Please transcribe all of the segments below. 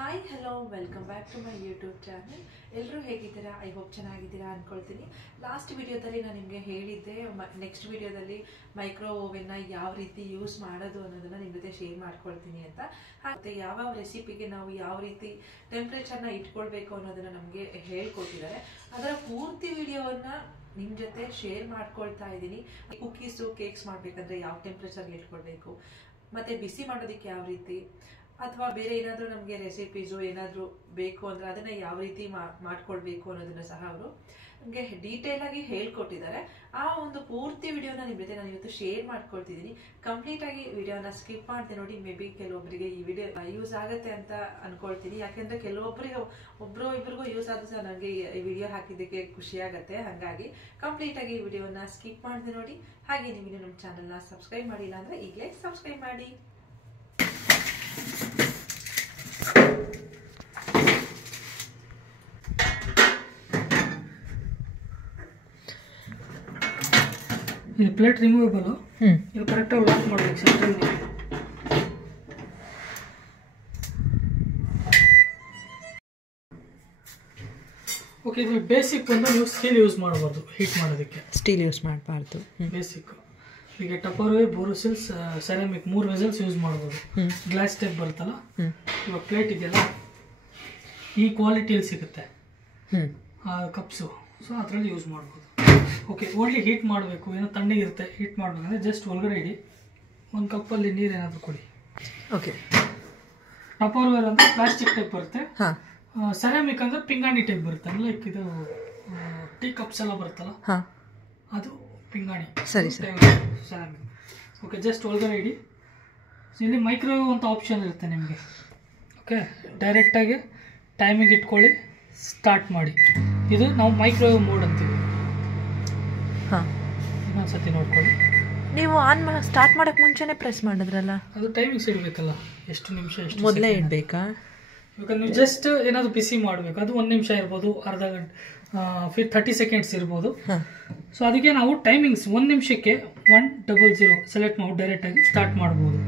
Hi hello welcome back to my YouTube channel. ಎಲ್ಲರೂ ಹೇಗಿದ್ದೀರಾ? I hope ಚೆನ್ನಾಗಿದ್ದೀರಾ ಅಂದ್ಕೊಳ್ತೀನಿ. ಲಾಸ್ಟ್ ವಿಡಿಯೋದಲ್ಲಿ ನಾನು ನಿಮಗೆ ಹೇಳಿದ್ದೆ ನೆಕ್ಸ್ಟ್ ವಿಡಿಯೋದಲ್ಲಿ ಮೈಕ್ರೋ ಓವೆನ್ನ ಯಾವ ರೀತಿ ಯೂಸ್ ಮಾಡೋದು ಅನ್ನೋದನ್ನು ನಿಮ್ಮ ಜೊತೆ ಶೇರ್ ಮಾಡ್ಕೊಳ್ತೀನಿ ಅಂತ. ಮತ್ತು ಯಾವ ರೆಸಿಪಿಗೆ ನಾವು ಯಾವ ರೀತಿ ಟೆಂಪ್ರೇಚರ್ನ ಇಟ್ಕೊಳ್ಬೇಕು ಅನ್ನೋದನ್ನು ನಮಗೆ ಹೇಳ್ಕೊಟ್ಟಿದ್ದಾರೆ. ಅದರ ಪೂರ್ತಿ ವಿಡಿಯೋವನ್ನು ನಿಮ್ಮ ಜೊತೆ ಶೇರ್ ಮಾಡ್ಕೊಳ್ತಾ ಇದ್ದೀನಿ. ಕುಕ್ಕೀಸು ಕೇಕ್ಸ್ ಮಾಡಬೇಕಂದ್ರೆ ಯಾವ ಟೆಂಪ್ರೇಚರ್ಗೆ ಇಟ್ಕೊಳ್ಬೇಕು, ಮತ್ತು ಬಿಸಿ ಮಾಡೋದಕ್ಕೆ ಯಾವ ರೀತಿ, ಅಥವಾ ಬೇರೆ ಏನಾದರೂ ನಮಗೆ ರೆಸಿಪೀಸು ಏನಾದರೂ ಬೇಕು ಅಂದರೆ ಅದನ್ನು ಯಾವ ರೀತಿ ಮಾಡ್ಕೊಳ್ಬೇಕು ಅನ್ನೋದನ್ನು ಸಹ ಅವರು ನಮಗೆ ಡೀಟೇಲಾಗಿ ಹೇಳ್ಕೊಟ್ಟಿದ್ದಾರೆ. ಆ ಒಂದು ಪೂರ್ತಿ ವಿಡಿಯೋನ ನಿಮ್ಮ ಜೊತೆ ನಾನು ಇವತ್ತು ಶೇರ್ ಮಾಡ್ಕೊಳ್ತಿದ್ದೀನಿ. ಕಂಪ್ಲೀಟಾಗಿ ವಿಡಿಯೋನ ಸ್ಕಿಪ್ ಮಾಡ್ತೀನಿ ನೋಡಿ. ಮೇ ಬಿ ಕೆಲವೊಬ್ಬರಿಗೆ ಈ ವಿಡಿಯೋ ಯೂಸ್ ಆಗುತ್ತೆ ಅಂತ ಅಂದ್ಕೊಳ್ತೀನಿ. ಯಾಕೆಂದರೆ ಕೆಲವೊಬ್ಬರಿಗೆ ಇಬ್ಬರಿಗೂ ಯೂಸ್ ಆದರೂ ಸಹ ನನಗೆ ಈ ವಿಡಿಯೋ ಹಾಕಿದ್ದಕ್ಕೆ ಖುಷಿಯಾಗುತ್ತೆ. ಹಾಗಾಗಿ ಕಂಪ್ಲೀಟಾಗಿ ಈ ವಿಡಿಯೋನ ಸ್ಕಿಪ್ ಮಾಡ್ತೀನಿ ನೋಡಿ. ಹಾಗೆ ನೀವು ನಮ್ಮ ಚಾನಲ್ನ ಸಬ್ಸ್ಕ್ರೈಬ್ ಮಾಡಿಲ್ಲ ಅಂದರೆ ಈಗಲೇ ಸಬ್ಸ್ಕ್ರೈಬ್ ಮಾಡಿ. ಇದು ಪ್ಲೇಟ್ ರಿಮೂವೇಬಲ್. ಇದು ಕರೆಕ್ಟಾಗಿ ಲಾಕ್ ಮಾಡಬೇಕು ಸೆಂಟ್ರಲ್ಲಿ. ಓಕೆ, ಇದು ಬೇಸಿಕ್ ಒಂದು ನೀವು ಸ್ಟೀಲ್ ಯೂಸ್ ಮಾಡಬಾರ್ದು. ಹೀಟ್ ಮಾಡೋದಕ್ಕೆ ಸ್ಟೀಲ್ ಯೂಸ್ ಮಾಡಬಾರ್ದು. ಬೇಸಿಕ್ ಈಗ ಟಪರ್ವೇರ್, ಬೋರೋಸಿಲ್ಸ್, ಸೆರಾಮಿಕ್ 3 ವೆಸಲ್ಸ್ ಯೂಸ್ ಮಾಡ್ಬೋದು. ಗ್ಲಾಸ್ ಟೈಪ್ ಬರುತ್ತಲ್ಲ, ಇವಾಗ ಪ್ಲೇಟ್ ಇದೆಯಲ್ಲ ಈ ಕ್ವಾಲಿಟಿಯಲ್ಲಿ ಸಿಗುತ್ತೆ ಆ ಕಪ್ಸು. ಸೊ ಅದರಲ್ಲಿ ಯೂಸ್ ಮಾಡ್ಬೋದು. ಓಕೆ, ಓನ್ಲಿ ಹೀಟ್ ಮಾಡಬೇಕು. ಏನೋ ತಣ್ಣಗಿರುತ್ತೆ, ಹೀಟ್ ಮಾಡಬೇಕಂದ್ರೆ ಜಸ್ಟ್ ಒಳಗಡೆ ಇಡಿ. ಒಂದು ಕಪ್ಪಲ್ಲಿ ನೀರು ಏನಾದರೂ ಕೊಡಿ. ಓಕೆ, ಟಪರ್ವೇರ್ ಅಂದರೆ ಪ್ಲಾಸ್ಟಿಕ್ ಟೈಪ್ ಬರುತ್ತೆ. ಸೆರಾಮಿಕ್ ಅಂದರೆ ಪಿಂಗಾಣಿ ಟೈಪ್ ಬರುತ್ತೆ. ಲೈಕ್ ಇದು ಟೀ ಕಪ್ಸ್ ಎಲ್ಲ ಬರುತ್ತಲ್ಲ, ಅದು ಪಿಂಗಾಣಿ. ಸರಿ ಸರಿ, ಸೆರಾಮಿಕ್. ಓಕೆ, ಜಸ್ಟ್ ಒಳಗಡೆ ಇಡಿ. ಇಲ್ಲಿ ಮೈಕ್ರೋವೇವ್ ಅಂತ ಆಪ್ಷನ್ ಇರುತ್ತೆ ನಿಮಗೆ. ಓಕೆ, ಡೈರೆಕ್ಟಾಗಿ ಟೈಮಿಂಗ್ ಇಟ್ಕೊಳ್ಳಿ, ಸ್ಟಾರ್ಟ್ ಮಾಡಿ. ಇದು ನಾವು ಮೈಕ್ರೋವೇವ್ ಮೋಡ್ ಅಂತೀವಿ. ಇನ್ನೊಂದ್ಸತಿ ನೋಡ್ಕೊಳ್ಳಿ. ನೀವು ಆನ್ ಸ್ಟಾರ್ಟ್ ಮಾಡೋಕ್ಕೆ ಮುಂಚೆನೇ ಪ್ರೆಸ್ ಮಾಡಿದ್ರಲ್ಲ, ಅದು ಟೈಮಿಂಗ್ಸ್ ಇಡಬೇಕಲ್ಲ, ಎಷ್ಟು ನಿಮಿಷ, ಎಷ್ಟು ಮೊದಲೇ ಇಡಬೇಕಾ? ಇವಾಗ ನೀವು ಜಸ್ಟ್ ಏನಾದರೂ ಬಿಸಿ ಮಾಡಬೇಕು, ಅದು 1 ನಿಮಿಷ ಇರ್ಬೋದು, ಅರ್ಧ ಗಂಟೆ, 30 ಸೆಕೆಂಡ್ಸ್ ಇರ್ಬೋದು. ಸೊ ಅದಕ್ಕೆ ನಾವು ಟೈಮಿಂಗ್ಸ್ 1 ನಿಮಿಷಕ್ಕೆ 100 ಸೆಲೆಕ್ಟ್ ಮಾಡಿ ಡೈರೆಕ್ಟಾಗಿ ಸ್ಟಾರ್ಟ್ ಮಾಡ್ಬೋದು.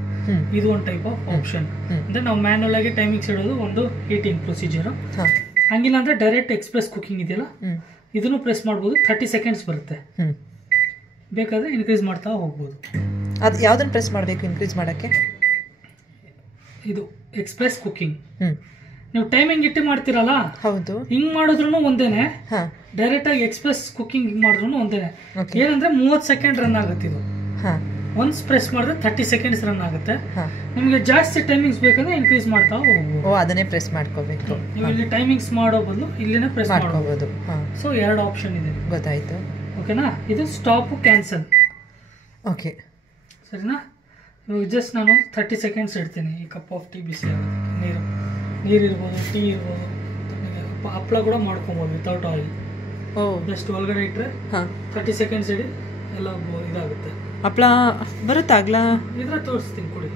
ಇದು ಒಂದು ಟೈಪ್ ಆಫ್ ಆಪ್ಷನ್. ಅಂದರೆ ನಾವು ಮ್ಯಾನ್ಯಲ್ ಆಗಿ ಟೈಮಿಂಗ್ಸ್ ಇಡೋದು ಒಂದು ಹೀಟಿಂಗ್ ಪ್ರೊಸೀಜರು. ಹಂಗಿಲ್ಲ ಅಂದರೆ ಡೈರೆಕ್ಟ್ ಎಕ್ಸ್ಪ್ರೆಸ್ ಕುಕಿಂಗ್ ಇದೆಯಲ್ಲ, ಇದನ್ನು ಪ್ರೆಸ್ ಮಾಡ್ಬೋದು. 30 ಸೆಕೆಂಡ್ಸ್ ಬರುತ್ತೆ. ಬೇಕಾದರೆ ಇನ್ಕ್ರೀಸ್ ಮಾಡ್ತಾ ಹೋಗ್ಬೋದು. ಅದು ಯಾವುದನ್ನು ಪ್ರೆಸ್ ಮಾಡಬೇಕು ಇನ್ಕ್ರೀಸ್ ಮಾಡೋಕ್ಕೆ? ಇದು ಎಕ್ಸ್ಪ್ರೆಸ್ ಕುಕಿಂಗ್. ನೀವು ಟೈಮಿಂಗ್ ಇಟ್ಟು ಮಾಡ್ತೀರಲ್ಲ, ಹೌದು, ಹಿಂಗ್ ಮಾಡಿದ್ರು ಒಂದೇನೆ. ಡೈರೆಕ್ಟ್ ಆಗಿ ಎಕ್ಸ್ಪ್ರೆಸ್ ಕುಕಿಂಗ್ ಹಿಂಗ್ ಮಾಡಿದ್ರು ಒಂದೇನೆ. ಏನಂದ್ರೆ 30 ಸೆಕೆಂಡ್ ರನ್ ಆಗುತ್ತೆ ಇದು. ಒನ್ಸ್ ಪ್ರೆಸ್ ಮಾಡಿದ್ರೆ 30 ಸೆಕೆಂಡ್ಸ್ ರನ್ ಆಗುತ್ತೆ. ನಿಮಗೆ ಜಾಸ್ತಿ ಟೈಮಿಂಗ್ಸ್ ಬೇಕಂದ್ರೆ ಇನ್ಕ್ರೀಸ್ ಮಾಡ್ತಾ ಹೋಗ್ಬೋದು. ಅದನ್ನೇ ಪ್ರೆಸ್ ಮಾಡ್ಕೋಬೇಕು. ನೀವು ಇಲ್ಲಿ ಟೈಮಿಂಗ್ಸ್ ಮಾಡೋ ಬದಲು ಇಲ್ಲಿನೇ ಪ್ರೆಸ್ ಮಾಡ್ಕೋಬಹುದು. ಸೊ 2 ಆಪ್ಷನ್ ಇದೆ. ಗೊತ್ತಾಯ್ತು. ಓಕೆನಾ? ಇದು ಸ್ಟಾಪ್, ಕ್ಯಾನ್ಸಲ್. ಓಕೆ, ಸರಿನಾ? ಇವಾಗ ಜಸ್ಟ್ ನಾನು 30 ಸೆಕೆಂಡ್ಸ್ ಇಡ್ತೀನಿ. ಈ ಕಪ್ ಆಫ್ ಟೀ ಬಿಸಿ ಆಗೋದಕ್ಕೆ ನೀರು ಇರ್ಬೋದು, ಟೀ ಇರ್ಬೋದು, ಹಪ್ಪಳ ಕೂಡ ಮಾಡ್ಕೊಬೋದು ವಿತೌಟ್ ಆಯಿಲ್. ಜಸ್ಟ್ ಒಳಗಡೆ ಇಟ್ಟರೆ 30 ಸೆಕೆಂಡ್ಸ್ ಇಡಿ, ಎಲ್ಲ ಇದಾಗುತ್ತೆ. ಹಪ್ಪಳ ಬರುತ್ತಾಗ್ಲ ಇದ್ರೆ ತೋರಿಸ್ತೀನಿ ಕೊಡಿ.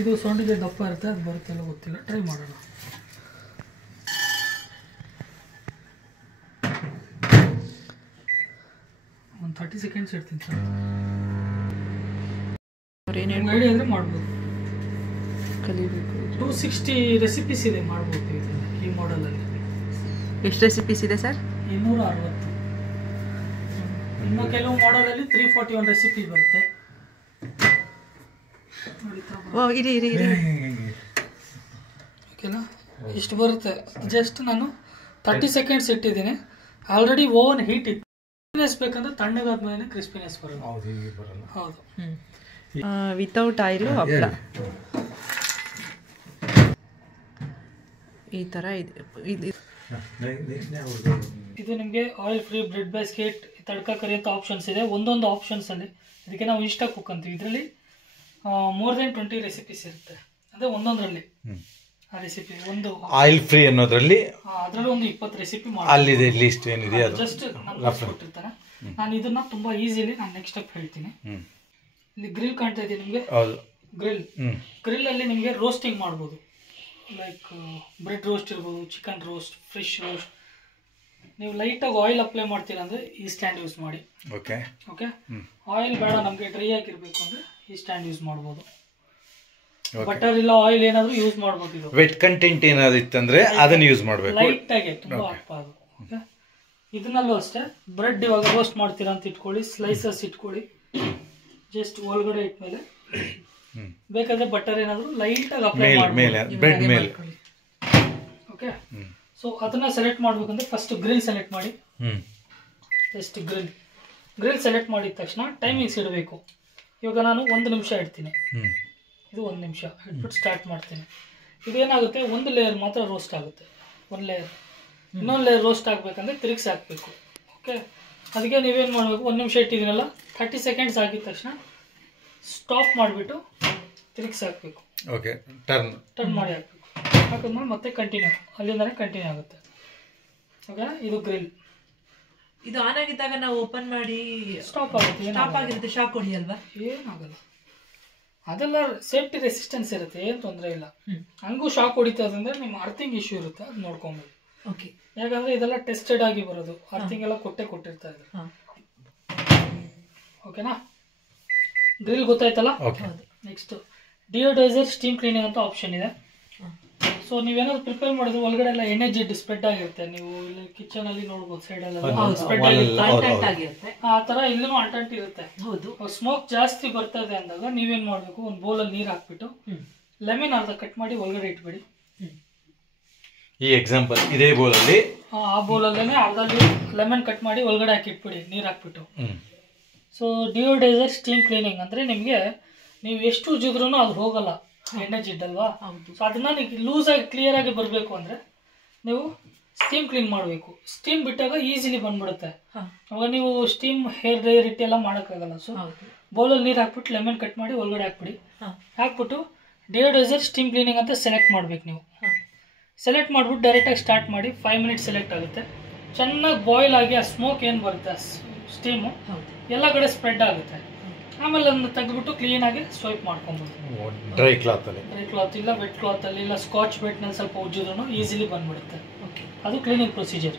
ಇದು ಸೊಂಡಿಗೆ ದಪ್ಪ ಇರುತ್ತೆ, ಅದು ಬರುತ್ತೆಲ್ಲ ಗೊತ್ತಿಲ್ಲ, ಟ್ರೈ ಮಾಡೋಣ. ಒಂದು 30 ಸೆಕೆಂಡ್ಸ್ ಇಡ್ತೀನಿ ಸರ್. ಐಡಿಯಾ ಅಂದರೆ ಮಾಡ್ಬೋದು, ಕಲಿಬೇಕು. 260 ರೆಸಿಪೀಸ್ ಇದೆ, ಮಾಡ್ಬೋದು ಈ ಮಾಡಲಲ್ಲಿ. ಎಷ್ಟು ರೆಸಿಪೀಸ್ ಇದೆ ಸರ್? 260. ಇನ್ನು ಕೆಲವು ಮಾಡಲಲ್ಲಿ 341 ರೆಸಿಪಿ ಬರುತ್ತೆ. ಓಕೆನಾ? ಇಷ್ಟು ಬರುತ್ತೆ. ಜಸ್ಟ್ ನಾನು 30 ಸೆಕೆಂಡ್ಸ್ ಇಟ್ಟಿದ್ದೀನಿ. ಆಲ್ರೆಡಿ ಓವನ್ ಹೀಟ್ ಇತ್ತು. ಕ್ರಿಸ್ಪಿನೆಸ್ ಬೇಕಂದ್ರೆ ತಣ್ಣಗಾದ್ಮೇಲೆ ಕ್ರಿಸ್ಪಿನೆಸ್ ಬರಲ್ಲ. ಹೌದು, ವಿತೌಟ್ ಆಯಿಲು ಹಪ್ಪಳ ಈ ಥರ ಇದೆ. ಇದು ನಿಮಗೆ oil free bread basket, tadka ಕರಿ ಅಂತ ಆಪ್ಷನ್ಸ್ ಇದೆ. ಒಂದೊಂದು ಆಪ್ಷನ್ಸ್ ಅಲ್ಲಿ ಇದಕ್ಕೆ ನಾವು ಇನ್ಸ್ಟಾ ಕುಕ್ ಅಂತೀವಿ. ಇದರಲ್ಲಿ ಮೋರ್ ದೆನ್ 20 ರೆಸಿಪೀಸ್ ಇರುತ್ತೆ. ಅಂದರೆ ಒಂದೊಂದರಲ್ಲಿ ಆ ರೆಸಿಪಿ ಒಂದು ಆಯಿಲ್ ಫ್ರೀ ಅನ್ನೋದ್ರಲ್ಲಿ ಅದರಲ್ಲಿ ಒಂದು 20 ರೆಸಿಪಿ ಅಲ್ಲಿದೆ ಲಿಸ್ಟ್ ಏನಿದೆ ಅದು ಜಸ್ಟ್ ಕೊಟ್ಟಿರ್ತಾರೆ. ನಾನು ಇದನ್ನ ತುಂಬಾ ಈಸಿಲಿ ನಾನು ನೆಕ್ಸ್ಟ್ ಸ್ಟೆಪ್ ಹೇಳ್ತೀನಿ. ಇಲ್ಲಿ ಗ್ರಿಲ್ ಕಾಣ್ತಾ ಇದೆ ನಿಮಗೆ. ಹೌದು, ಗ್ರಿಲ್ ಅಲ್ಲಿ ನಿಮಗೆ ರೋಸ್ಟಿಂಗ್ ಮಾಡ್ಬೋದು. ಲೈಕ್ ಬ್ರೆಡ್ ರೋಸ್ಟ್ ಇರ್ಬೋದು, ಚಿಕನ್ ರೋಸ್ಟ್, ಫಿಶ್ ರೋಸ್ಟ್. ನೀವು ಲೈಟಾಗಿ ಆಯಿಲ್ ಅಪ್ಲೈ ಮಾಡ್ತೀರಾ ಅಂದರೆ ಈ ಸ್ಟ್ಯಾಂಡ್ ಯೂಸ್ ಮಾಡಿ. ಓಕೆ, ಆಯಿಲ್ ಬೇಡ ನಮಗೆ ಡ್ರೈ ಆಗಿರಬೇಕು ಅಂದರೆ ಈ ಸ್ಟ್ಯಾಂಡ್ ಯೂಸ್ ಮಾಡ್ಬೋದು. ಬಟರ್ ಇಲ್ಲ ಆಯಿಲ್ ಏನಾದ್ರು ಯೂಸ್ ಮಾಡ್ಬೋದು. ಇದು ವೆಟ್ ಕಂಟೆಂಟ್ ಏನಾದ್ರು ಇತ್ತಂದ್ರೆ ಅದನ್ನ ಯೂಸ್ ಮಾಡಬೇಕು. ಲೈಟ್ ಆಗಿ, ತುಂಬಾ ಹಾಕ್ಬಾರ್ದು. ಇದನ್ನಲ್ಲೂ ಅಷ್ಟೇ ಬ್ರೆಡ್ ಇವಾಗ ರೋಸ್ಟ್ ಮಾಡ್ತೀರಾ ಅಂತ ಇಟ್ಕೊಳ್ಳಿ, ಸ್ಲೈಸಸ್ ಇಟ್ಕೊಳ್ಳಿ, ಜಸ್ಟ್ ಒಳಗಡೆ ಇಟ್ಮೇಲೆ ಬೇಕಾದ್ರೆ ಬಟರ್ ಏನಾದ್ರು ಲೈಟ್ ಆಗಿ ಅಪ್ಲೈ ಮಾಡಿ ಬ್ರೆಡ್ ಮೇಲೆ. ಓಕೆ, ಸೊ ಅದನ್ನ ಸೆಲೆಕ್ಟ್ ಮಾಡ್ಬೇಕಂದ್ರೆ ಫಸ್ಟ್ ಗ್ರಿಲ್ ಸೆಲೆಕ್ಟ್ ಮಾಡಿ. ಜಸ್ಟ್ ಗ್ರಿಲ್ ಸೆಲೆಕ್ಟ್ ಮಾಡಿದ ತಕ್ಷಣ ಟೈಮಿಂಗ್ಸ್ ಇಡಬೇಕು. ಇವಾಗ ನಾನು 1 ನಿಮಿಷ ಇಡ್ತೀನಿ, ಇದು 1 ನಿಮಿಷ ಇಟ್ಬಿಟ್ಟು ಸ್ಟಾರ್ಟ್ ಮಾಡ್ತೀನಿ. ಇದೇನಾಗುತ್ತೆ, ಒಂದು ಲೇಯರ್ ಮಾತ್ರ ರೋಸ್ಟ್ ಆಗುತ್ತೆ, ಒಂದು ಲೇಯರ್. ಇನ್ನೊಂದು ಲೇಯರ್ ರೋಸ್ಟ್ ಆಗಬೇಕಂದ್ರೆ ತಿರುಗಿಸಿ ಹಾಕಬೇಕು. ಓಕೆ, ಅದಕ್ಕೆ ನೀವೇನು ಮಾಡಬೇಕು, 1 ನಿಮಿಷ ಇಟ್ಟಿದ್ದೀನಲ್ಲ, 30 ಸೆಕೆಂಡ್ಸ್ ಆಗಿದ ತಕ್ಷಣ ಸ್ಟಾಪ್ ಮಾಡಿಬಿಟ್ಟು ತಿರುಗಿಸಿ ಹಾಕಬೇಕು. ಓಕೆ, ಟರ್ನ್ ಮಾಡಿ ಹಾಕಬೇಕು. ಹಾಕಿದ್ಮೇಲೆ ಮತ್ತೆ ಕಂಟಿನ್ಯೂ, ಅಲ್ಲಿಂದನೇ ಕಂಟಿನ್ಯೂ ಆಗುತ್ತೆ. ಓಕೆ, ಇದು ಗ್ರಿಲ್. ಇದು ಆನ್ ಆಗಿದ್ದಾಗ ನಾವು ಓಪನ್ ಮಾಡಿ ಸ್ಟಾಪ್ ಆಗುತ್ತೆ. ಸ್ಟಾಪ್ ಆಗಿರುತ್ತೆ, ಶಾಕ್ ಹೊಡಿಯಲ್ವಾ? ಏನಾಗಲ್ಲ, ಅದೆಲ್ಲ ಸೇಫ್ಟಿ ರೆಸಿಸ್ಟೆನ್ಸ್ ಇರುತ್ತೆ, ಏನು ತೊಂದರೆ ಇಲ್ಲ. ಹಂಗೂ ಶಾಕ್ ಹೊಡಿತದಂದ್ರೆ ನಿಮ್ಮ ಅರ್ಥಿಂಗ್ ಇಶ್ಯೂ ಇರುತ್ತೆ, ಅದು ನೋಡ್ಕೊಬೇಕು. ಓಕೆ, ಯಾಕಂದ್ರೆ ಇದೆಲ್ಲ ಟೆಸ್ಟೆಡ್ ಆಗಿ ಬರೋದು, ಅರ್ಥಿಂಗ್ ಎಲ್ಲ ಕೊಟ್ಟಿರ್ತಾ ಇದೆ. ಓಕೆನಾ, ಗ್ರಿಲ್ ಗೊತ್ತಾಯ್ತಲ್ಲ. ನೆಕ್ಸ್ಟ್ ಡಿಯೋಡೈಸರ್ ಸ್ಟೀಮ್ ಕ್ಲೀನಿಂಗ್ ಅಂತ ಆಪ್ಷನ್ ಇದೆ. ಸೊ ನೀವೇನಾದ್ರು ಪ್ರಿಪೇರ್ ಮಾಡಿದ್ರೆ ಒಳಗಡೆ ಎಲ್ಲ ಎಣ್ಣೆ ಜಿಡ್ ಸ್ಪ್ರೆಡ್ ಆಗಿರುತ್ತೆ. ನೀವು ಇಲ್ಲಿ ಕಿಚನ್ ಅಲ್ಲಿ ನೋಡ್ಬೋದು, ಸೈಡ್ ಅಲ್ಲಿ ಸ್ಪ್ರೆಡ್ ಆಗಿರುತ್ತೆ. ಆ ತರ ಇಲ್ಲೂ ಅಂಟಂಟ್ ಇರುತ್ತೆ. ಸ್ಮೋಕ್ ಜಾಸ್ತಿ ಬರ್ತಾ ಇದೆ ಅಂದಾಗ ನೀವೇನ್ ಮಾಡ್ಬೇಕು, ಒಂದು ಬೌಲಲ್ಲಿ ನೀರು ಹಾಕ್ಬಿಟ್ಟು ಲೆಮನ್ ಅರ್ಧ ಕಟ್ ಮಾಡಿ ಒಳಗಡೆ ಇಟ್ಬಿಡಿ. ಈ ಎಕ್ಸಾಂಪಲ್ ಇದೇ ಬೌಲಲ್ಲಿ, ಆ ಬೌಲಲ್ಲೇ ಅರ್ಧ ಲೆಮನ್ ಕಟ್ ಮಾಡಿ ಒಳಗಡೆ ಹಾಕಿಟ್ಬಿಡಿ ನೀರು ಹಾಕ್ಬಿಟ್ಟು. ಸೊ ಡಿಯೋಡೈಸರ್ ಸ್ಟೀಮ್ ಕ್ಲೀನಿಂಗ್ ಅಂದ್ರೆ ನಿಮಗೆ ನೀವು ಎಷ್ಟು ಉಜ್ಜಿದ್ರೂ ಅದು ಹೋಗಲ್ಲ, ಎಣ್ಣೆ ಜಿಡ್ಡಲ್ವಾ. ಸೊ ಅದನ್ನ ನೀವು ಲೂಸ್ ಆಗಿ ಕ್ಲಿಯರ್ ಆಗಿ ಬರಬೇಕು ಅಂದ್ರೆ ನೀವು ಸ್ಟೀಮ್ ಕ್ಲೀನ್ ಮಾಡಬೇಕು. ಸ್ಟೀಮ್ ಬಿಟ್ಟಾಗ ಈಸಿಲಿ ಬಂದ್ಬಿಡುತ್ತೆ. ಅವಾಗ ನೀವು ಸ್ಟೀಮ್ ಹೇರ್ ಡ್ರೈಯರ್ ಇಟ್ಟು ಎಲ್ಲ ಮಾಡೋಕ್ಕಾಗಲ್ಲ. ಸೊ ಬೌಲಲ್ಲಿ ನೀರು ಹಾಕ್ಬಿಟ್ಟು ಲೆಮನ್ ಕಟ್ ಮಾಡಿ ಒಳಗಡೆ ಹಾಕ್ಬಿಡಿ. ಹಾಕ್ಬಿಟ್ಟು ಡಿಯೋಡೈಸರ್ ಸ್ಟೀಮ್ ಕ್ಲೀನಿಂಗ್ ಅಂತ ಸೆಲೆಕ್ಟ್ ಮಾಡ್ಬೇಕು. ನೀವು ಸೆಲೆಕ್ಟ್ ಮಾಡಿಬಿಟ್ಟು ಡೈರೆಕ್ಟಾಗಿ ಸ್ಟಾರ್ಟ್ ಮಾಡಿ. 5 ಮಿನಿಟ್ಸ್ ಸೆಲೆಕ್ಟ್ ಆಗುತ್ತೆ. ಚೆನ್ನಾಗಿ ಬಾಯ್ಲ್ ಆಗಿ ಆ ಸ್ಮೋಕ್ ಏನು ಬರುತ್ತೆ, ಸ್ಟೀಮು ಎಲ್ಲ ಕಡೆ ಸ್ಪ್ರೆಡ್ ಆಗುತ್ತೆ. ಆಮೇಲೆ ಅದನ್ನ ತೆಗೆದ್ಬಿಟ್ಟು ಕ್ಲೀನಾಗಿ ಸ್ವೈಪ್ ಮಾಡ್ಕೊಬೋದು. ಡ್ರೈ ಕ್ಲಾತಲ್ಲಿ, ಇಲ್ಲ ವೆಟ್ ಕ್ಲಾತಲ್ಲಿ, ಇಲ್ಲ ಸ್ಕಾಚ್ ಬೆಟ್ನಲ್ಲಿ ಸ್ವಲ್ಪ ಉಜ್ಜಿದ್ರೂ ಈಸಿಲಿ ಬಂದ್ಬಿಡುತ್ತೆ. ಅದು cleaning procedure.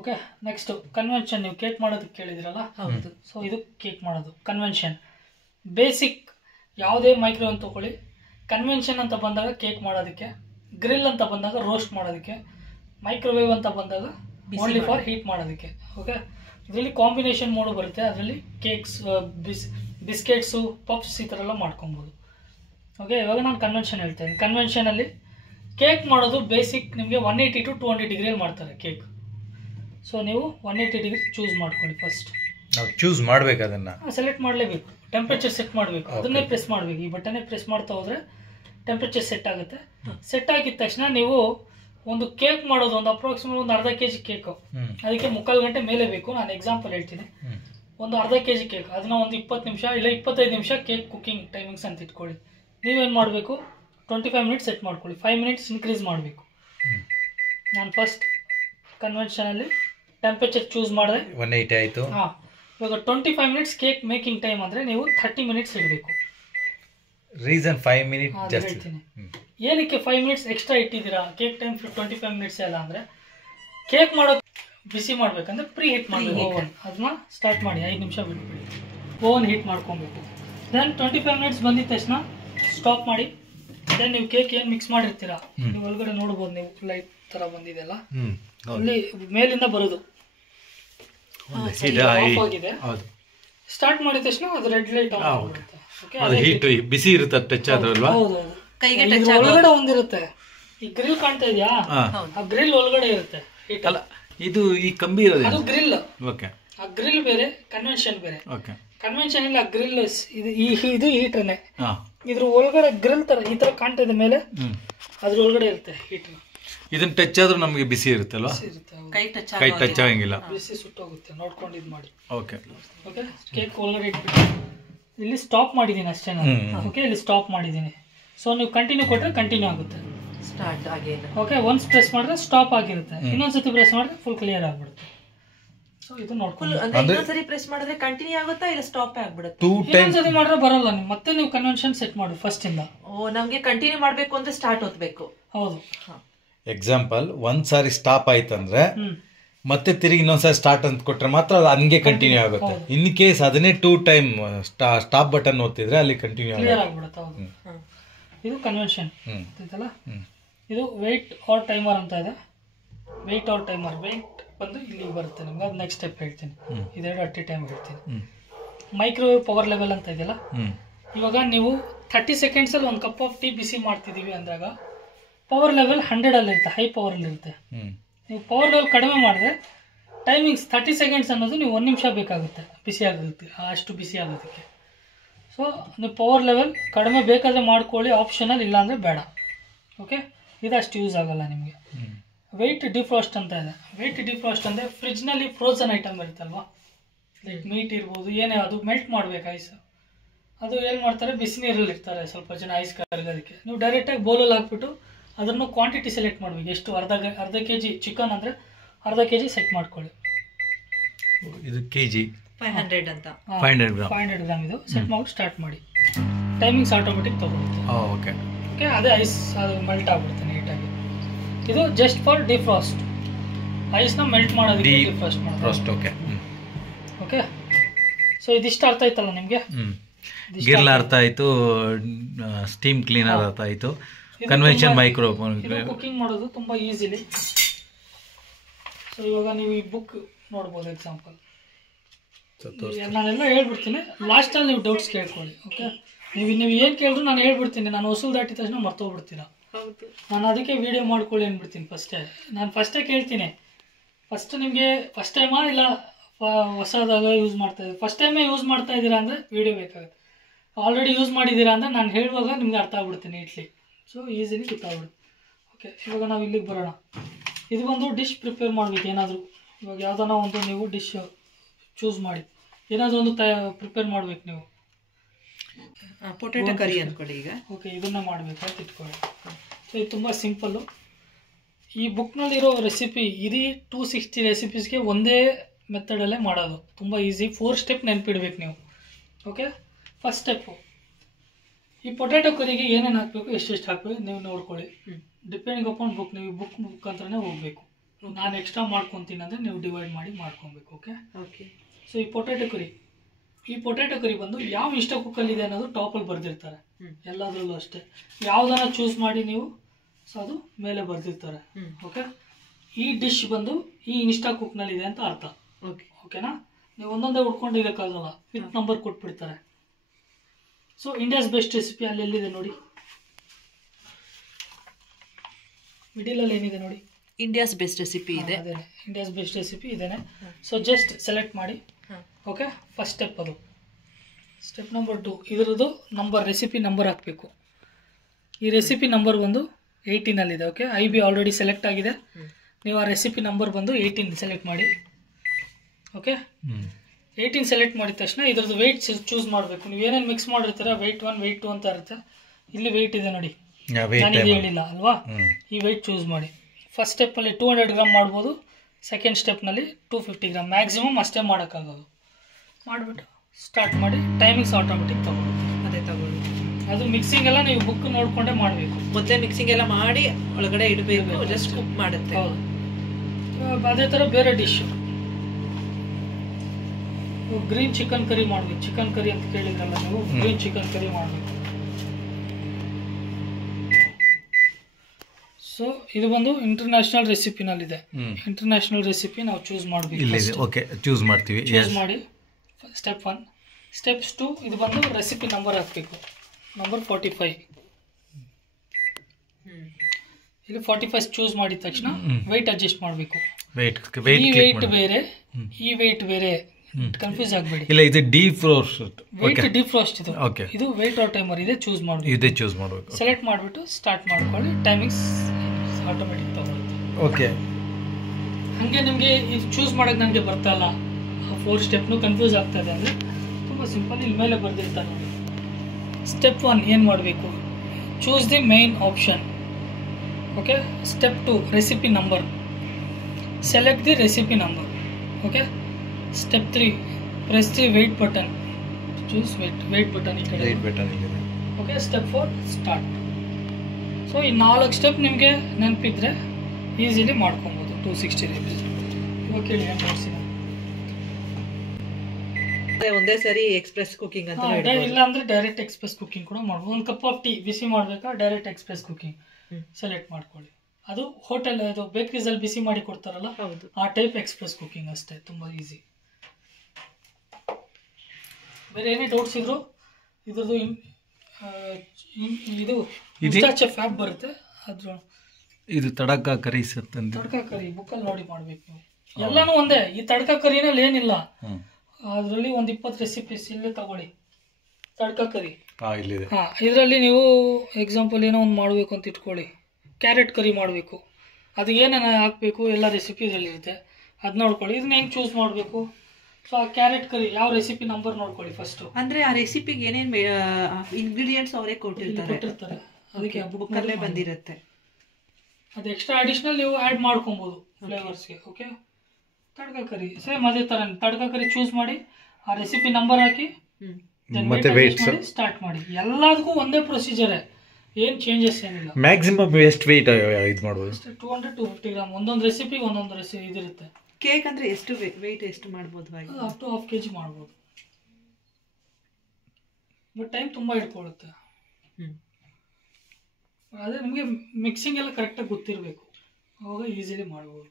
Okay, next convention. ನೀವು ಕೇಕ್ ಮಾಡೋದಕ್ಕೆ ಕೇಳಿದಿರಲ್ಲ, ಸೊ ಇದು ಕೇಕ್ ಮಾಡೋದು ಕನ್ವೆನ್ಷನ್. ಬೇಸಿಕ್ ಯಾವುದೇ ಮೈಕ್ರೋವೇವ್ ತಗೊಳ್ಳಿ. ಕನ್ವೆನ್ಷನ್ ಅಂತ ಬಂದಾಗ ಕೇಕ್ ಮಾಡೋದಕ್ಕೆ, ಗ್ರಿಲ್ ಅಂತ ಬಂದಾಗ ರೋಸ್ಟ್ ಮಾಡೋದಕ್ಕೆ, ಮೈಕ್ರೋವೇವ್ ಅಂತ ಬಂದಾಗ ಓನ್ಲಿ ಫಾರ್ ಹೀಟ್ ಮಾಡೋದಕ್ಕೆ. ಓಕೆ, ಇದರಲ್ಲಿ ಕಾಂಬಿನೇಷನ್ ಮೋಡ್ ಬರುತ್ತೆ. ಅದರಲ್ಲಿ ಕೇಕ್ಸ್, ಬಿಸ್ಕೆಟ್ಸು, ಪಫ್ಸ್ ಈ ಥರ ಎಲ್ಲ ಮಾಡ್ಕೊಬೋದು. ಓಕೆ, ಇವಾಗ ನಾನು ಕನ್ವೆನ್ಷನ್ ಹೇಳ್ತೇನೆ. ಕನ್ವೆನ್ಷನಲ್ಲಿ ಕೇಕ್ ಮಾಡೋದು ಬೇಸಿಕ್ ನಿಮಗೆ 180 to 200 ಡಿಗ್ರಿಯಲ್ಲಿ ಮಾಡ್ತಾರೆ ಕೇಕ್. ಸೊ ನೀವು 180 ಡಿಗ್ರಿ ಚೂಸ್ ಮಾಡ್ಕೊಳ್ಳಿ. ಫಸ್ಟ್ ನಾವು ಚೂಸ್ ಮಾಡ್ಬೇಕು, ಅದನ್ನ ಸೆಲೆಕ್ಟ್ ಮಾಡಲೇಬೇಕು. ಟೆಂಪ್ರೇಚರ್ ಸೆಟ್ ಮಾಡಬೇಕು, ಅದನ್ನೇ ಪ್ರೆಸ್ ಮಾಡಬೇಕು. ಈ ಬಟನ್ನೇ ಪ್ರೆಸ್ ಮಾಡ್ತಾ ಹೋದರೆ ಟೆಂಪ್ರೇಚರ್ ಸೆಟ್ ಆಗುತ್ತೆ. ಸೆಟ್ ಆಗಿದ ತಕ್ಷಣ ನೀವು ಒಂದು ಕೇಕ್ ಮಾಡೋದು, ಒಂದು ಅಪ್ರಾಕ್ಸಿಮೇಟ್ ಒಂದು ಅರ್ಧ ಕೆಜಿ ಕೇಕು, ಅದಕ್ಕೆ 3/4 ಗಂಟೆ ಮೇಲೆ ಬೇಕು. ನಾನು ಎಕ್ಸಾಂಪಲ್ ಹೇಳ್ತೀನಿ. ಒಂದು ಅರ್ಧ ಕೆಜಿ ಕೇಕ್, ಅದನ್ನ ಒಂದು 20 ನಿಮಿಷ ಇಲ್ಲ 25 ನಿಮಿಷ ಕೇಕ್ ಕುಕಿಂಗ್ ಟೈಮಿಂಗ್ಸ್ ಅಂತ ಇಟ್ಕೊಳ್ಳಿ. ನೀವೇನು ಮಾಡಬೇಕು, 25 ಮಿನಿಟ್ಸ್ ಸೆಟ್ ಮಾಡ್ಕೊಳ್ಳಿ. 5 ಮಿನಿಟ್ಸ್ ಇನ್ಕ್ರೀಸ್ ಮಾಡಬೇಕು. ನಾನು ಫಸ್ಟ್ ಕನ್ವೆನ್ಷನಲ್ಲಿ ಟೆಂಪ್ರೇಚರ್ ಚೂಸ್ ಮಾಡಿದೆ, 180 ಆಯಿತು. ಹಾಂ, ಇವಾಗ 25 ಮಿನಿಟ್ಸ್ ಕೇಕ್ ಮೇಕಿಂಗ್ ಟೈಮ್ ಅಂದರೆ ನೀವು 30 ಮಿನಿಟ್ಸ್ ಇಡಬೇಕು. ರೀಸನ್ 5 ಮಿನಿಟ್ ಜಾಸ್ತಿ ಹೇಳ್ತೀನಿ. ಏನಕ್ಕೆ 5 ಮಿನಿಟ್ಸ್ ಎಕ್ಸ್ಟ್ರಾ ಇಟ್ಟಿದ್ದೀರಾ? ಕೇಕ್ ಟೈಮ್ 25 ಮಿನಿಟ್ಸ್ ಎಲ್ಲ ಅಂದರೆ ಕೇಕ್ ಮಾಡೋದು ಬಿಸಿ ಮಾಡಬೇಕಂದ್ರೆ ಪ್ರೀ ಹೀಟ್ ಮಾಡಬೇಕು ಓವನ್. ಅದನ್ನ ಸ್ಟಾರ್ಟ್ ಮಾಡಿ 5 ನಿಮಿಷ ಬಿಟ್ಬಿಡಿ. ಓವನ್ ಹೀಟ್ ಮಾಡ್ಕೊಬೇಕು. ದೆನ್ 25 ಮಿನಿಟ್ಸ್ ಬಂದಿದ ತಕ್ಷಣ ಸ್ಟಾಪ್ ಮಾಡಿ. ದೆನ್ ನೀವು ಕೇಕ್ ಏನು ಮಿಕ್ಸ್ ಮಾಡಿರ್ತೀರಾ, ನೀವು ಒಳಗಡೆ ನೋಡ್ಬೋದು, ನೀವು ಲೈಟ್ ಥರ ಬಂದಿದೆಲ್ಲ ಅಲ್ಲಿ ಮೇಲಿಂದ ಬರೋದು ಆಫ್ ಆಗಿದೆ. ಸ್ಟಾರ್ಟ್ ಮಾಡಿದ ತಕ್ಷಣ ಅದು ರೆಡ್ ಲೈಟ್ ಆನ್ ಆಗುತ್ತೆ. ಹೀಟ್ ಬಿಸಿ ಇರುತ್ತೆ, ಟಚ್ ಆದ್ರಲ್ವಾ? ಹೌದೌದು, ಒಳಗಡೆ ಒಂದಿರುತ್ತೆ. ಈ ಗ್ರಿಲ್ ಕಾಣ್ತಾ ಇದೆಯಾ, ಆ ಗ್ರಿಲ್ ಒಳಗಡೆ ಇರುತ್ತೆ ಹೀಟ್. ಅಲ್ಲ, ಇದು ಈ ಕಂಬಿ ಇರೋದು, ಅದು ಗ್ರಿಲ್. ಓಕೆ, ಆ ಗ್ರಿಲ್ ಬೇರೆ, ಕನ್ವೆನ್ಷನ್ ಬೇರೆ. ಓಕೆ, ಕನ್ವೆನ್ಷನ್ ಇಲ್ಲ, ಗ್ರಿಲ್ ಇದು ಹೀಟರ್ನೇ. ಇದ್ರ ಒಳಗಡೆ ಗ್ರಿಲ್ ತರ ಈ ತರ ಕಾಣ್ತಾ ಇದೆ ಮೇಲೆ, ಅದ್ರ ಒಳಗಡೆ ಇರುತ್ತೆ ಹೀಟ್. ಇದನ್ನ ಟಚ್ ಆದ್ರೂ ನಮಗೆ ಬಿಸಿ ಇರುತ್ತಲ್ವಾ? ಕೈ ಟಚ್ ಆಗಂಗಿಲ್ಲ, ಬಿಸಿ ಸುಟ್ಟೋಗುತ್ತೆ. ನೋಡ್ಕೊಂಡು ಇದು ಮಾಡಿ. ಓಕೆ ಓಕೆ, ಕೇಕ್ ಒಳಗಡೆ ಇಟ್ಬಿಟ್ಟು ಇಲ್ಲಿ ಸ್ಟಾಪ್ ಮಾಡಿದ್ದೀನಿ ಅಷ್ಟೇ ನಾನು. ಓಕೆ, ಇಲ್ಲಿ ಸ್ಟಾಪ್ ಮಾಡಿದ್ದೀನಿ. ಸೊ ನೀವು ಕಂಟಿನ್ಯೂ ಕೊಟ್ಟರೆ ಕಂಟಿನ್ಯೂ ಆಗುತ್ತೆ, ಸ್ಟಾರ್ಟ್ ಆಗಿ. ಓಕೆ, ಒನ್ಸ್ ಪ್ರೆಸ್ ಮಾಡಿದ್ರೆ ಸ್ಟಾಪ್ ಆಗಿರುತ್ತೆ, ಇನ್ನೊಂದ್ಸತಿ ಪ್ರೆಸ್ ಮಾಡಿದ್ರೆ ಫುಲ್ ಕ್ಲಿಯರ್ ಆಗ್ಬಿಡುತ್ತೆ. ಸೊ ಇದು ನೋಡ್ಕೊಂಡು ಇನ್ನೊಂದ್ಸರಿ ಪ್ರೆಸ್ ಮಾಡಿದ್ರೆ ಕಂಟಿನ್ಯೂ ಆಗುತ್ತಾ ಇಲ್ಲ ಸ್ಟಾಪ್ ಆಗ್ಬಿಡುತ್ತೆ? ಇನ್ನೊಂದ್ಸತಿ ಮಾಡಿದ್ರೆ ಬರಲ್ಲ. ನೀವು ಮತ್ತೆ ನೀವು ಕನ್ವೆನ್ಷನ್ ಸೆಟ್ ಮಾಡಿ ಫಸ್ಟ್ ಇಂದ. ಓ, ನಮ್ಗೆ ಕಂಟಿನ್ಯೂ ಮಾಡ್ಬೇಕು ಅಂದ್ರೆ ಸ್ಟಾರ್ಟ್ ಹೊತ್ಬೇಕು. ಹೌದು. ಎಕ್ಸಾಂಪಲ್, ಒಂದ್ ಸಾರಿ ಸ್ಟಾಪ್ ಆಯ್ತಂದ್ರೆ ಮತ್ತೆ ತಿರುಗಿ ಇನ್ನೊಂದ್ಸಲ ಸ್ಟಾರ್ಟ್ ಅಂತ ಕೊಟ್ರೆ ಮಾತ್ರ ಅದು ಹಂಗೆ ಕಂಟಿನ್ಯೂ ಆಗುತ್ತೆ. ಇನ್ ಕೇಸ್ ಅದನ್ನೇ 2 ಟೈಮ್ ಸ್ಟಾಪ್ ಬಟನ್ ಒತ್ತಿದ್ರೆ ಅಲ್ಲಿ ಕಂಟಿನ್ಯೂ ಕ್ಲಿಯರ್ ಆಗ್ಬಿಡುತ್ತೆ. ಹೌದು, ಇದು ಕನ್ವೆನ್ಷನ್ ಆಯ್ತಲ್ಲ. ಇದು ವೆಯ್ಟ್ ಆರ್ ಟೈಮರ್ ಅಂತ ಇದೆ. ವೆಯ್ಟ್ ಆರ್ ಟೈಮರ್, ವೆಯ್ಟ್ ಬಂದು ಇಲ್ಲಿಗೆ ಬರುತ್ತೆ ನಿಮ್ಗೆ. ಅದು ನೆಕ್ಸ್ಟ್ ಸ್ಟೆಪ್ ಹೇಳ್ತೀನಿ, ಇದೆರಡು ಅಟ್ ಎ ಟೈಮ್ ಹೇಳ್ತೀನಿ. ಮೈಕ್ರೋವೇವ್ ಪವರ್ ಲೆವೆಲ್ ಅಂತ ಇದೆಯಲ್ಲ, ಇವಾಗ ನೀವು 30 ಸೆಕೆಂಡ್ಸಲ್ಲಿ ಒಂದು ಕಪ್ ಆಫ್ ಟೀ ಬಿಸಿ ಮಾಡ್ತಿದ್ದೀವಿ ಅಂದಾಗ ಪವರ್ ಲೆವೆಲ್ 100 ಇರುತ್ತೆ, ಹೈ ಪವರಲ್ಲಿ ಇರುತ್ತೆ. ನೀವು ಪವರ್ ಲೆವೆಲ್ ಕಡಿಮೆ ಮಾಡಿದ್ರೆ ಟೈಮಿಂಗ್ಸ್ 30 ಸೆಕೆಂಡ್ಸ್ ಅನ್ನೋದು ನೀವು 1 ನಿಮಿಷ ಬೇಕಾಗುತ್ತೆ ಬಿಸಿ ಆಗುತ್ತೆ, ಅಷ್ಟು ಬಿಸಿ ಆಗೋದಕ್ಕೆ. ಸೊ ನೀವು ಪವರ್ ಲೆವೆಲ್ ಕಡಿಮೆ ಬೇಕಾದರೆ ಮಾಡ್ಕೊಳ್ಳಿ, ಆಪ್ಷನಲ್, ಇಲ್ಲಾಂದರೆ ಬೇಡ. ಓಕೆ, ಇದಷ್ಟು ಯೂಸ್ ಆಗೋಲ್ಲ ನಿಮಗೆ. ವೆಯ್ಟ್ ಡಿಫ್ರಾಸ್ಟ್ ಅಂತ ಇದೆ. ವೆಯ್ಟ್ ಡಿಫ್ರಾಸ್ಟ್ ಅಂದರೆ ಫ್ರಿಜ್ನಲ್ಲಿ ಫ್ರೋಝನ್ ಐಟಮ್ ಇರುತ್ತಲ್ವ, ಲೈಕ್ ಮೀಟ್ ಇರ್ಬೋದು, ಏನೇ ಅದು ಮೆಲ್ಟ್ ಮಾಡಬೇಕು ಐಸ್. ಅದು ಏನು ಮಾಡ್ತಾರೆ, ಬಿಸಿ ನೀರಲ್ಲಿ ಇರ್ತಾರೆ ಸ್ವಲ್ಪ ಜನ ಐಸ್ ಕರಗೋದಕ್ಕೆ. ನೀವು ಡೈರೆಕ್ಟಾಗಿ ಬೌಲಲ್ಲಿ ಹಾಕ್ಬಿಟ್ಟು ಅದನ್ನು ಕ್ವಾಂಟಿಟಿ ಸೆಲೆಕ್ಟ್ ಮಾಡಬೇಕು. ಎಷ್ಟು ಅರ್ಧ ಕೆ ಜಿ ಚಿಕನ್ ಅಂದರೆ ಅರ್ಧ ಕೆ ಜಿ ಸೆಟ್ ಮಾಡ್ಕೊಳ್ಳಿ. ಇದು ಕೆಜಿ 500 ಅಂತ 500 ಗ್ರಾಮ್ ಇದು ಸೆಟ್ ಮಾಡಿ ಸ್ಟಾರ್ಟ್ ಮಾಡಿ. ಟೈಮಿಂಗ್ಸ್ ಆಟೋಮೆಟಿಕ್ ತಗೊಳುತ್ತೆ. ಓಕೆ ಓಕೆ, ಅದೇ ಐಸ್ ಅದು ಮೆಲ್ಟ್ ಆಗ್ಬಿಡುತ್ತೆ ನೀಟಾಗಿ. ಇದು ಜಸ್ಟ್ ಫಾರ್ ಡಿಫ್ರಾಸ್ಟ್, ಐಸ್ನ ಮೆಲ್ಟ್ ಮಾಡೋದಕ್ಕೆ ಡಿಫ್ರಾಸ್ಟ್ ಮಾಡೋದು. ಓಕೆ ಓಕೆ, ಸೊ ಇದಿಷ್ಟು ಅರ್ಥ ಆಯ್ತಲ್ಲ ನಿಮಗೆ? ಗಿರ್ಲ ಅರ್ಥ ಆಯ್ತು, ಸ್ಟೀಮ್ ಕ್ಲೀನರ್ ಅರ್ಥ ಆಯ್ತು, ಕನ್ವೆನ್ಷನ್ ಮೈಕ್ರೋ. ಕುಕಿಂಗ್ ಮಾಡೋದು ತುಂಬ ಈಸಿಲಿ. ಸೊ ಇವಾಗ ನೀವು ಈ ಬುಕ್ ನೋಡ್ಬೋದು, ಎಕ್ಸಾಂಪಲ್ ನಾನೆಲ್ಲ ಹೇಳ್ಬಿಡ್ತೀನಿ, ಲಾಸ್ಟಲ್ಲಿ ನೀವು ಡೌಟ್ಸ್ ಕೇಳ್ಕೊಳ್ಳಿ. ಓಕೆ, ನೀವು ಏನು ಕೇಳಿದ್ರು ನಾನು ಹೇಳ್ಬಿಡ್ತೀನಿ. ನಾನು ಹೊಸಲು ದಾಟಿದ ತಕ್ಷಣ ಮರ್ತೋಗ್ಬಿಡ್ತೀರಾ. ನಾನು ಅದಕ್ಕೆ ವಿಡಿಯೋ ಮಾಡ್ಕೊಳ್ಳಿ ಅಂದ್ಬಿಡ್ತೀನಿ ಫಸ್ಟೇ. ನಾನು ಫಸ್ಟೇ ಕೇಳ್ತೀನಿ, ಫಸ್ಟ್ ನಿಮಗೆ ಫಸ್ಟ್ ಟೈಮಾ ಇಲ್ಲ ಹೊಸದಾಗ ಯೂಸ್ ಮಾಡ್ತಾ ಇದ್ದೀವಿ. ಫಸ್ಟ್ ಟೈಮೇ ಯೂಸ್ ಮಾಡ್ತಾ ಇದ್ದೀರಾ ಅಂದರೆ ವಿಡಿಯೋ ಬೇಕಾಗುತ್ತೆ. ಆಲ್ರೆಡಿ ಯೂಸ್ ಮಾಡಿದ್ದೀರಾ ಅಂದರೆ ನಾನು ಹೇಳುವಾಗ ನಿಮ್ಗೆ ಅರ್ಥ ಆಗ್ಬಿಡುತ್ತೆ ನೀಟ್ಲಿ. ಸೊ ಈಸಿಲಿ ಗೊತ್ತಾಗ್ಬಿಡುತ್ತೆ. ಓಕೆ, ಇವಾಗ ನಾವು ಇಲ್ಲಿಗೆ ಬರೋಣ. ಇದು ಒಂದು ಡಿಶ್ ಪ್ರಿಪೇರ್ ಮಾಡಬೇಕು ಏನಾದರೂ. ಇವಾಗ ಯಾವುದಾನ ಒಂದು ನೀವು ಡಿಶ್ ಚೂಸ್ ಮಾಡಿ, ಏನಾದರೂ ಒಂದು ಪ್ರಿಪೇರ್ ಮಾಡ್ಬೇಕು ನೀವು. ಪೊಟೇಟೊ ಕರಿ ಅಂದ್ಕೊಳ್ಳಿ ಈಗ. ಓಕೆ, ಇದನ್ನೇ ಮಾಡಬೇಕಂತ ಇಟ್ಕೊಳ್ಳಿ. ಸೊ ಇದು ತುಂಬ ಸಿಂಪಲ್ಲು. ಈ ಬುಕ್ನಲ್ಲಿರೋ ರೆಸಿಪಿ ಇಡೀ 260 ರೆಸಿಪೀಸ್ಗೆ ಒಂದೇ ಮೆಥಡಲ್ಲೇ ಮಾಡೋದು, ತುಂಬ ಈಸಿ. 4 ಸ್ಟೆಪ್ ನೆನಪಿಡ್ಬೇಕು ನೀವು. ಓಕೆ, ಫಸ್ಟ್ ಸ್ಟೆಪ್ಪು, ಈ ಪೊಟ್ಯಾಟೊ ಕರಿಗೆ ಏನೇನು ಹಾಕಬೇಕು, ಎಷ್ಟೆಷ್ಟು ಹಾಕಬೇಕು ನೀವು ನೋಡ್ಕೊಳ್ಳಿ. ಡಿಪೆಂಡಿಂಗ್ ಅಪಾನ್ ಬುಕ್, ನೀವು ಬುಕ್ ಮುಖಾಂತರನೇ ಹೋಗಬೇಕು. ನಾನು ಎಕ್ಸ್ಟ್ರಾ ಮಾಡ್ಕೊತೀನಿ ಅಂದರೆ ನೀವು ಡಿವೈಡ್ ಮಾಡಿ ಮಾಡ್ಕೊಬೇಕು. ಓಕೆ ಓಕೆ, ಸೊ ಈ ಪೊಟ್ಯಾಟೊ ಕರಿ ಬಂದು ಯಾವ ಇಷ್ಟ ಕುಕ್ಕಲ್ಲಿದೆ ಅನ್ನೋದು ಟಾಪಲ್ಲಿ ಬರೆದಿರ್ತಾರೆ ಎಲ್ಲದರಲ್ಲೂ ಅಷ್ಟೇ. ಯಾವುದನ್ನ ಚೂಸ್ ಮಾಡಿ ನೀವು, ಸೊ ಅದು ಮೇಲೆ ಬರೆದಿರ್ತಾರೆ. ಓಕೆ, ಈ ಡಿಶ್ ಬಂದು ಈ ಇನ್ಸ್ಟಾ ಕುಕ್ನಲ್ಲಿದೆ ಅಂತ ಅರ್ಥ. ಓಕೆನಾ, ನೀವು ಒಂದೊಂದೇ ಹುಡ್ಕೊಂಡಿರೋಕ್ಕಾಗಲ್ಲ, ವಿತ್ ನಂಬರ್ ಕೊಟ್ಬಿಡ್ತಾರೆ. ಸೊ ಇಂಡಿಯಾಸ್ ಬೆಸ್ಟ್ ರೆಸಿಪಿ ಅಲ್ಲಿ ಎಲ್ಲಿದೆ ನೋಡಿ, ಮಿಡಿಲಲ್ಲಿ ಏನಿದೆ ನೋಡಿ, ಇಂಡಿಯಾಸ್ ಬೆಸ್ಟ್ ರೆಸಿಪಿ ಇದೆ. ಅದೇ ಇಂಡಿಯಾಸ್ ಬೆಸ್ಟ್ ರೆಸಿಪಿ ಇದೇನೆ. ಸೊ ಜಸ್ಟ್ ಸೆಲೆಕ್ಟ್ ಮಾಡಿ. ಓಕೆ, ಫಸ್ಟ್ ಸ್ಟೆಪ್ ಅದು. ಸ್ಟೆಪ್ ನಂಬರ್ 2, ಇದರದ್ದು ನಂಬರ್, ರೆಸಿಪಿ ನಂಬರ್ ಹಾಕಬೇಕು. ಈ ರೆಸಿಪಿ ನಂಬರ್ ಬಂದು 18ಅಲ್ಲಿದೆ. ಓಕೆ, IB ಆಲ್ರೆಡಿ ಸೆಲೆಕ್ಟ್ ಆಗಿದೆ. ನೀವು ಆ ರೆಸಿಪಿ ನಂಬರ್ ಬಂದು 18 ಸೆಲೆಕ್ಟ್ ಮಾಡಿ. ಓಕೆ, 18 ಸೆಲೆಕ್ಟ್ ಮಾಡಿದ ತಕ್ಷಣ ಇದ್ರದ್ದು ವೆಯ್ಟ್ ಚೂಸ್ ಮಾಡಬೇಕು. ನೀವು ಏನೇನು ಮಿಕ್ಸ್ ಮಾಡಿರ್ತೀರ, ವೆಯ್ಟ್ 1 ವೆಯ್ಟ್ 2 ಅಂತ ಇರುತ್ತೆ. ಇಲ್ಲಿ ವೆಯ್ಟ್ ಇದೆ ನೋಡಿ, ನಾನಿದು ಹೇಳಿಲ್ಲ ಅಲ್ವಾ, ಈ ವೆಯ್ಟ್ ಚೂಸ್ ಮಾಡಿ. ಫಸ್ಟ್ ಸ್ಟೆಪ್ಪಲ್ಲಿ 200 ಗ್ರಾಮ್ ಮಾಡ್ಬೋದು, ಸೆಕೆಂಡ್ ಸ್ಟೆಪ್ನಲ್ಲಿ 250 ಗ್ರಾಮ್, ಮ್ಯಾಕ್ಸಿಮಮ್ ಅಷ್ಟೇ ಮಾಡೋಕ್ಕಾಗೋದು. ಮಾಡಿಬಿಟ್ಟು ಸ್ಟಾರ್ಟ್ ಮಾಡಿ. ಟೈಮಿಂಗ್ಸ್ ಆಟೋಮೆಟಿಕ್ ಅದೇ ತಗೊಳ್ಳಿ. ಅದು ಮಿಕ್ಸಿಂಗ್ ಎಲ್ಲ ನೀವು ಬುಕ್ ನೋಡಿಕೊಂಡೇ ಮಾಡಬೇಕು. ಮೊದಲೇ ಮಿಕ್ಸಿಂಗ್ ಎಲ್ಲ ಮಾಡಿ ಒಳಗಡೆ ಇಡಬೇಕು, ಜಸ್ಟ್ ಕುಕ್ ಮಾಡುತ್ತೆ. ಹೌದು, ಅದೇ ಥರ ಬೇರೆ ಡಿಶ್, ಗ್ರೀನ್ ಚಿಕನ್ ಕರಿ ಮಾಡಬೇಕು. ಚಿಕನ್ ಕರಿ ಅಂತ ಕೇಳಿದ್ರಲ್ಲ ನೀವು, ಗ್ರೀನ್ ಚಿಕನ್ ಕರಿ ಮಾಡಬೇಕು. ಸೊ ಇದು ಬಂದು ಇಂಟರ್ನ್ಯಾಷನಲ್ ರೆಸಿಪಿನಲ್ಲಿದೆ. ಇಂಟರ್ನ್ಯಾಷನಲ್ ರೆಸಿಪಿ ನಾವು ಚೂಸ್ ಮಾಡಬೇಕು. ಓಕೆ, ಚೂಸ್ ಮಾಡ್ತೀವಿ. ಚೂಸ್ ಮಾಡಿ ಸ್ಟೆಪ್ 1. ಸ್ಟೆಪ್ಸ್ 2, ಇದು ಬಂದು ರೆಸಿಪಿ ನಂಬರ್ ಹಾಕಬೇಕು, ನಂಬರ್ 45. ಇಲ್ಲಿ 45 ಚೂಸ್ ಮಾಡಿದ ತಕ್ಷಣ ವೆಯ್ಟ್ ಅಡ್ಜಸ್ಟ್ ಮಾಡಬೇಕು. ಈ ವೆಯ್ಟ್ ಬೇರೆ, ಈ ವೆಯ್ಟ್ ಬೇರೆ, ಕನ್ಫ್ಯೂಸ್ ಆಗಬೇಡಿ. ಇಲ್ಲ, ಇದು ಡಿಫ್ರೋಸ್ಟ್, ವೆಯ್ಟ್ ಡಿಫ್ರೋಸ್ಟ್ ಇದು. ಇದು ವೆಯ್ಟ್ ಆರ್ ಟೈಮರ್ ಇದೆ, ಚೂಸ್ ಮಾಡಬೇಕು. ಇದೇ ಚೂಸ್ ಮಾಡಬೇಕು. ಸೆಲೆಕ್ಟ್ ಮಾಡಿಬಿಟ್ಟು ಸ್ಟಾರ್ಟ್ ಮಾಡ್ಕೊಳ್ಳಿ. ಟೈಮಿಂಗ್ಸ್ ಆಟೋಮೆಟಿಕ್ ತಗೊಳುತ್ತೆ. ಓಕೆ, ಹಾಗೆ ನಿಮಗೆ ಇದು ಚೂಸ್ ಮಾಡೋಕ್ಕೆ ನನಗೆ ಬರ್ತಾ ಇಲ್ಲ, 4 ಸ್ಟೆಪ್ನು ಕನ್ಫ್ಯೂಸ್ ಆಗ್ತಾ ಇದೆ ಅಂದರೆ ತುಂಬ ಸಿಂಪಲ್, ಇಲ್ಲಿ ಮೇಲೆ ಬರೆದಿರ್ತಾರೆ ನೋಡಿ. ಸ್ಟೆಪ್ 1 ಏನು ಮಾಡಬೇಕು, choose the main option. Okay, step 2 recipe number, select the recipe number. Okay, step 3 press the weight button, choose weight button ಈ ಕಡೆ. Okay, step 4 start. ಸೊ ಈ 4 ಸ್ಟೆಪ್ ನಿಮಗೆ ನೆನಪಿದ್ರೆ ಈಸಿಲಿ ಮಾಡ್ಕೊಬೋದು 260 ರುಪೀಸ್. ಓಕೆ ಏನು ತೋರಿಸಿಲ್ಲ. ಒಂದೇ ಸರಿ ಎಕ್ಸ್ಪ್ರೆಸ್ ಕುಕಿಂಗ್ ಅಂತ ಇಲ್ಲ ಅಂದ್ರೆ ಡೈರೆಕ್ಟ್ ಎಕ್ಸ್ಪ್ರೆಸ್ ಕುಕಿಂಗ್ ಕೂಡ ಮಾಡ್ಬೋದು. ಒಂದು ಕಪ್ ಆಫ್ ಟೀ ಬಿಸಿ ಮಾಡಬೇಕಾ ಡೈರೆಕ್ಟ್ ಎಕ್ಸ್ಪ್ರೆಸ್ ಕುಕಿಂಗ್ ಸೆಲೆಕ್ಟ್ ಮಾಡ್ಕೊಳ್ಳಿ. ಅದು ಹೋಟೆಲ್ ಇದು ಬೇಕರೀಸಲ್ಲಿ ಬಿಸಿ ಮಾಡಿ ಕೊಡ್ತಾರಲ್ಲ ಆ ಟೈಪ್ ಎಕ್ಸ್ಪ್ರೆಸ್ ಕುಕಿಂಗ್ ಅಷ್ಟೇ, ತುಂಬ ಈಸಿ. ಬೇರೆ ಏನೇ ಡೌಟ್ಸ್ ಇದ್ರು ಇದ್ರದ್ದು ಇದು ಚೆಫ್ ಆ್ಯಪ್ ಬರುತ್ತೆ, ಅದ್ರ ಇದು ತಡಕ ಕರಿ ಸರ್ ತಂದೆ ತಡ್ಕ ಕರಿ ಬುಕ್ಕಲ್ಲಿ ನೋಡಿ ಮಾಡ್ಬೇಕು ನೀವು. ಎಲ್ಲಾನು ಒಂದೇ. ಈ ತಡ್ಕ ಕರಿನಲ್ಲಿ ಏನಿಲ್ಲ, ಅದರಲ್ಲಿ ಒಂದು 20 ರೆಸಿಪೀಸ್ ಇಲ್ಲೇ ತಗೊಳ್ಳಿ. ತಡ್ಕ ಕರಿ ಇಲ್ಲಿದೆ. ಇದರಲ್ಲಿ ನೀವು ಎಕ್ಸಾಂಪಲ್ ಏನೋ ಒಂದು ಮಾಡಬೇಕು ಅಂತ ಇಟ್ಕೊಳ್ಳಿ. ಕ್ಯಾರೆಟ್ ಕರಿ ಮಾಡಬೇಕು, ಅದು ಏನೇನು ಹಾಕಬೇಕು ಎಲ್ಲ ರೆಸಿಪಿ ಇದರಲ್ಲಿರುತ್ತೆ, ಅದು ನೋಡ್ಕೊಳ್ಳಿ. ಇದನ್ನ ಹೆಂಗೆ ಚೂಸ್ ಮಾಡಬೇಕು. ಸೊ ಆ ಕ್ಯಾರೆಟ್ ಕರಿ ಯಾವ ರೆಸಿಪಿ ನಂಬರ್ ನೋಡ್ಕೊಳ್ಳಿ ಫಸ್ಟು. ಅಂದ್ರೆ ಆ ರೆಸಿಪಿಗೆ ಏನೇನು ಇಂಗ್ರೀಡಿಯೆಂಟ್ಸ್ ಅವರೇ ಕೊಟ್ಟಿರ್ತಾರೆ, ಅದಕ್ಕೆ ಬುಕ್ಕಲ್ಲೇ ಬಂದಿರುತ್ತೆ. ಅದು ಎಕ್ಸ್ಟ್ರಾ ಅಡಿಷ್ನಲ್ ನೀವು ಆ್ಯಡ್ ಮಾಡ್ಕೊಬೋದು ಫ್ಲೇವರ್ಸ್ಗೆ. ಓಕೆ, ತಡ್ಕ ಕರಿ ಸೇಮ್ ಅದೇ ಥರ ತಡ್ಕ ಕರಿ ಚೂಸ್ ಮಾಡಿ, ಆ ರೆಸಿಪಿ ನಂಬರ್ ಹಾಕಿ ಮತ್ತೆ ವೇಟ್ ಸ್ಟಾರ್ಟ್ ಮಾಡಿ. ಎಲ್ಲದಕ್ಕೂ ಒಂದೇ ಪ್ರೊಸೀಜರೇ, ಏನು ಚೇಂಜಸ್ ಏನಿಲ್ಲ. ಮ್ಯಾಕ್ಸಿಮಮ್ ಎಷ್ಟು ವೆಯ್ಟ್ ಇದು ಮಾಡ್ಬೋದು? 200-250 ಗ್ರಾಮ್. ಒಂದೊಂದು ರೆಸಿಪಿಗೆ ಒಂದೊಂದು ಇದಿರುತ್ತೆ. ಕೇಕ್ ಅಂದ್ರೆ ಎಷ್ಟು ವೆಯ್ಟ್ ಎಷ್ಟು ಮಾಡ್ಬೋದು? ಅಪ್ ಟು 1/2 kg ಮಾಡ್ಬೋದು, ಬಟ್ ಟೈಮ್ ತುಂಬ ಹಿಡ್ಕೊಳ್ಳುತ್ತೆ. ಅದೇ ನಿಮಗೆ ಮಿಕ್ಸಿಂಗ್ ಎಲ್ಲ ಕರೆಕ್ಟಾಗಿ ಗೊತ್ತಿರಬೇಕು, ಅವಾಗ ಈಸಿಲಿ ಮಾಡ್ಬೋದು.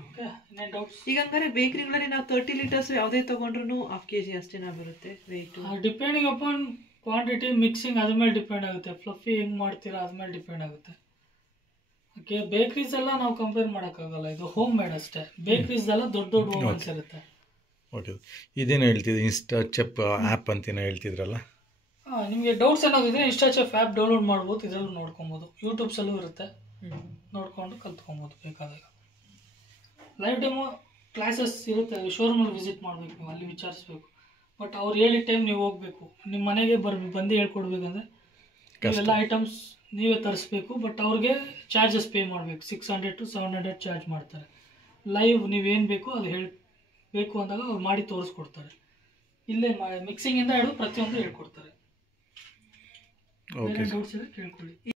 ಓಕೆ, ಇನ್ನೇನು ಡೌಟ್ಸ್? ಈಗ ಹಂಗಾರೆ ಬೇಕರಿಗಳಲ್ಲಿ ನಾವು 30 ಲೀಟರ್ಸ್ ಯಾವುದೇ ತೊಗೊಂಡ್ರು 1/2 kg ಅಷ್ಟೇನಾ ಬರುತ್ತೆ weight? Depending upon quantity, mixing ಅದ್ರ ಮೇಲೆ ಡಿಪೆಂಡ್ ಆಗುತ್ತೆ. ಫ್ಲಫಿ ಹೆಂಗೆ ಮಾಡ್ತೀರಾ ಅದ್ರ ಮೇಲೆ ಡಿಪೆಂಡ್ ಆಗುತ್ತೆ. ಓಕೆ, ಬೇಕ್ರೀಸ್ ಎಲ್ಲ ನಾವು ಕಂಪೇರ್ ಮಾಡೋಕ್ಕಾಗಲ್ಲ, ಇದು ಹೋಮ್ ಮೇಡ್ ಅಷ್ಟೇ. ಬೇಕ್ರೀಸ್ ಎಲ್ಲ ದೊಡ್ಡ ದೊಡ್ಡ ಓವನ್ಸ್ ಇರುತ್ತೆ. ಓಕೆ, ಇದೇನು ಹೇಳ್ತಿದ್ದೆ ಇನ್ಸ್ಟಾ ಚೆಫ್ ಆ್ಯಪ್ ಅಂತೇನೋ ಹೇಳ್ತಿದ್ರಲ್ಲ? ನಿಮಗೆ ಡೌಟ್ಸ್ ಏನಾಗಿದೆ ಇನ್ಸ್ಟಾ ಚೆಫ್ ಆ್ಯಪ್ ಡೌನ್ಲೋಡ್ ಮಾಡ್ಬೋದು, ಇದರಲ್ಲೂ ನೋಡ್ಕೊಬೋದು. ಯೂಟ್ಯೂಬ್ಸಲ್ಲೂ ಇರುತ್ತೆ, ನೋಡ್ಕೊಂಡು ಕಲ್ತ್ಕೊಬೋದು ಬೇಕಾದಾಗ. ಲೈವ್ ಡೆಮೋ ಕ್ಲಾಸಸ್ ಇರುತ್ತೆ, ಶೋರೂಮಲ್ಲಿ ವಿಸಿಟ್ ಮಾಡಬೇಕು ನೀವು, ಅಲ್ಲಿ ವಿಚಾರಿಸ್ಬೇಕು. ಬಟ್ ಅವ್ರು ಹೇಳಿದ ಟೈಮ್ ನೀವು ಹೋಗಬೇಕು, ನಿಮ್ಮ ಮನೆಗೆ ಬಂದು ಹೇಳ್ಕೊಡ್ಬೇಕಂದ್ರೆ ಇವೆಲ್ಲ ಐಟಮ್ಸ್ ನೀವೇ ತರಿಸ್ಬೇಕು. ಬಟ್ ಅವ್ರಿಗೆ ಚಾರ್ಜಸ್ ಪೇ ಮಾಡಬೇಕು, 600 to 700 ಚಾರ್ಜ್ ಮಾಡ್ತಾರೆ. ಲೈವ್ ನೀವೇನು ಬೇಕೋ ಅದು ಬೇಕು ಅಂದಾಗ ಅವ್ರು ಮಾಡಿ ತೋರಿಸ್ಕೊಡ್ತಾರೆ. ಇಲ್ಲೇ ಮಿಕ್ಸಿಂಗಿಂದ ಹಿಡಿದು ಪ್ರತಿಯೊಂದು ಹೇಳ್ಕೊಡ್ತಾರೆ. ಡೌಟ್ಸ್ ಇದೆ ಕೇಳ್ಕೊಳ್ಳಿ.